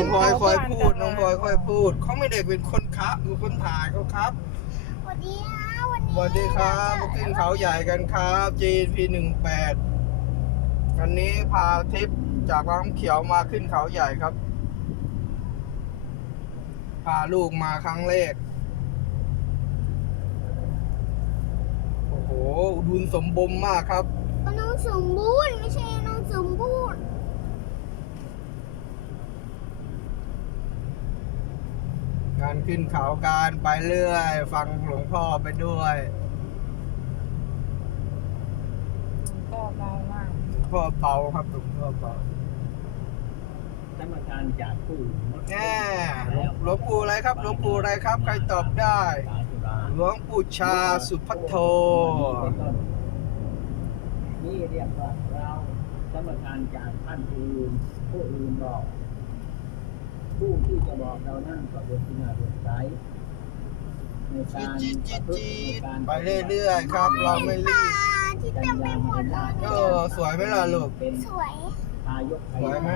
องพลอยคอยพูด น้องพลอยคอยพูด เขาไม่ได้เป็นคนคะหรือคนถ่ายเขาครับ สวัสดีครับสวัสดีครับ ขึ้นเขาใหญ่กันครับ จีนพีหนึ่งแปดวันนี้พาทิป จากบางเขียวมาขึ้นเขาใหญ่ครับ พาลูกมาครั้งแรก โอ้โห ดูนสมบูรณ์มากครับน้องสมบูรณ์ไม่ใช่น้องสมบูรณ์การขึ้นเขาการไปเรื่อย ฟังหลวงพ่อไปด้วยพ่อเบามากพ่อเบาครับหลวงพ่อเบาท่านาระธานจากปู่แง่หลวงปู่อะไรครับ หลวงปู่อะไรครับใครตอบได้หลวงปู่ชาสุภโท นี่เรียกว่าเราท่านาระธานจากท่านอื่นผู้อื่นบอกผู้ที่จะบอกเรา นั่นก็เป็นที่น่าสนใจไปเรื่อยๆครับ เราไม่รีบก็สวยไม่ล่ะลูกสวยสวยไหม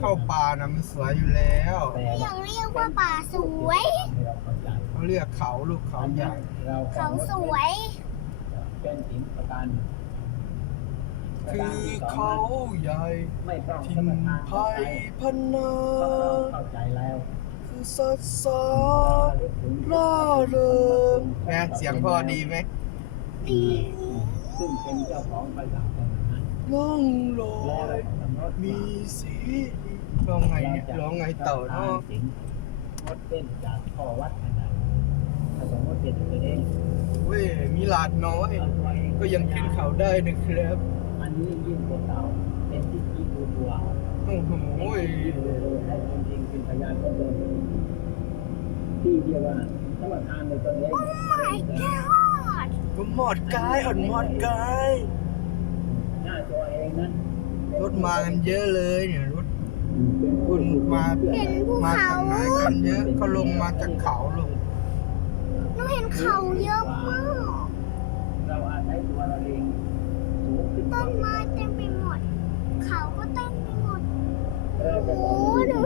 เข้าป่านะมันสวยอยู่แล้วยังเรียกว่าป่าสวยเขาเรียกเขาลูกเขาใหญ่เขาสวยเป็นสิ่งประการคือเขาใหญ่ทิ้งภัยพันนาคือสัตสาล่าเริงนะเสียงพอดีไหมดีซึ่งเป็นเจ้าของภาษาล่องลอยมีสีลองไงเนี่ยรองไงเต่าเนาะวัดเต้นจากพ่อวัดขนาดผสมมงดเต้นตัวเองเว้ยมีหลาดน้อย ก็ยังขึ้นเขาได้นะครับที่โอ้โหจรเอดียวว่าสมรทานในตอนนี้โอ้ my god ก็หมดกายหมดกายน้าตัเองนั้นรถมากันเยอะเลยเนี่ยรถคนมาเห็นภูเขาขายกันเยอะเขาลงมาจากเขาลงหนูเห็นเขาเยอะมากเราอาศัยตัวเราเองต้นมาเต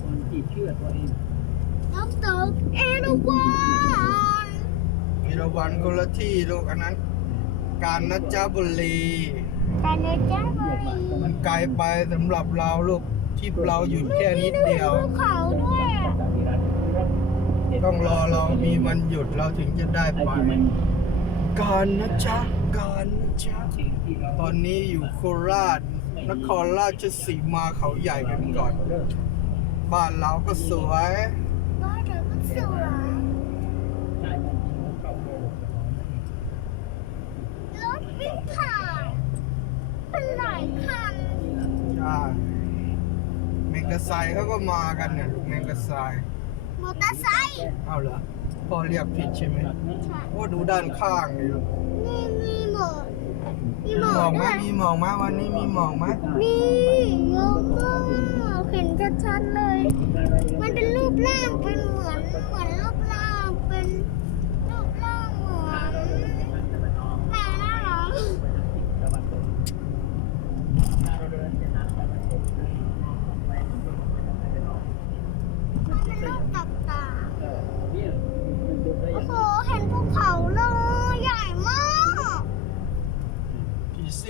คนที่เชื่อตัวเองน้องตกเอราวันเอราวันคนละี่โกอันนั้น การนัจจบุรี การนัจจบุรี มันไกลไปสำหรับเราลูกที่เราอยู่แค่นิดเดียวเขาด้วย ต้องรอเรามีมันหยุดเราถึงจะได้ไป การนัจจการนะจ๊ตอนนี้อยู่โคราช นครราชสีมาเขาใหญ่กันก่อนบ้านเราก็สวยบ้านเรา ก็สวยรถวิ่งผ่านเป็นหลานใช่เมกะไซเขาก็มากันเนี่ยเมกะไซมอเตอร์ไซค์เอาเหรอพ่อเรียกผิดใช่ไหมว่าดูด้านข้าง นี่มีหมอกมีหมอกมามีหมอกมาวันนี้มีหมอกมามีโยกเห็นชัดเลย มันเป็นรูปร่าง เป็นเหมือนเหมือนรูปร่างเป็น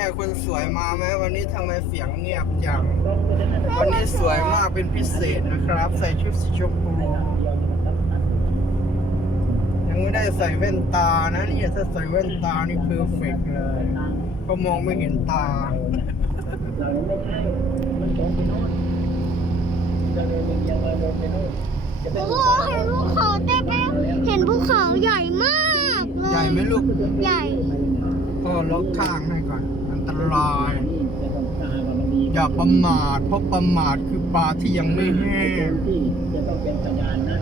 แม่คนสวยมาไหมวันนี้ทำไมเสียงเงียบจังวันนี้สวยมากเป็นพิเศษนะครับ ใส่ชุดสีชมพูยังไม่ได้ใส่แว่นตานะนี่ถ้าใส่แว่นตานี่เพอร์เฟกเลย ก็มองไม่เห็นตาโอ้เห็นภูเขาเต้เห็นภูเขาใหญ่มากเลย ใหญ่ไหมลูกใหญ่ก็ล็อกข้างให้ก่อน อันตรายอย่าประมาท เพราะประมาทคือปลาที่ยังไม่แห้งที่จะต้องเป็นสัญญาณนะ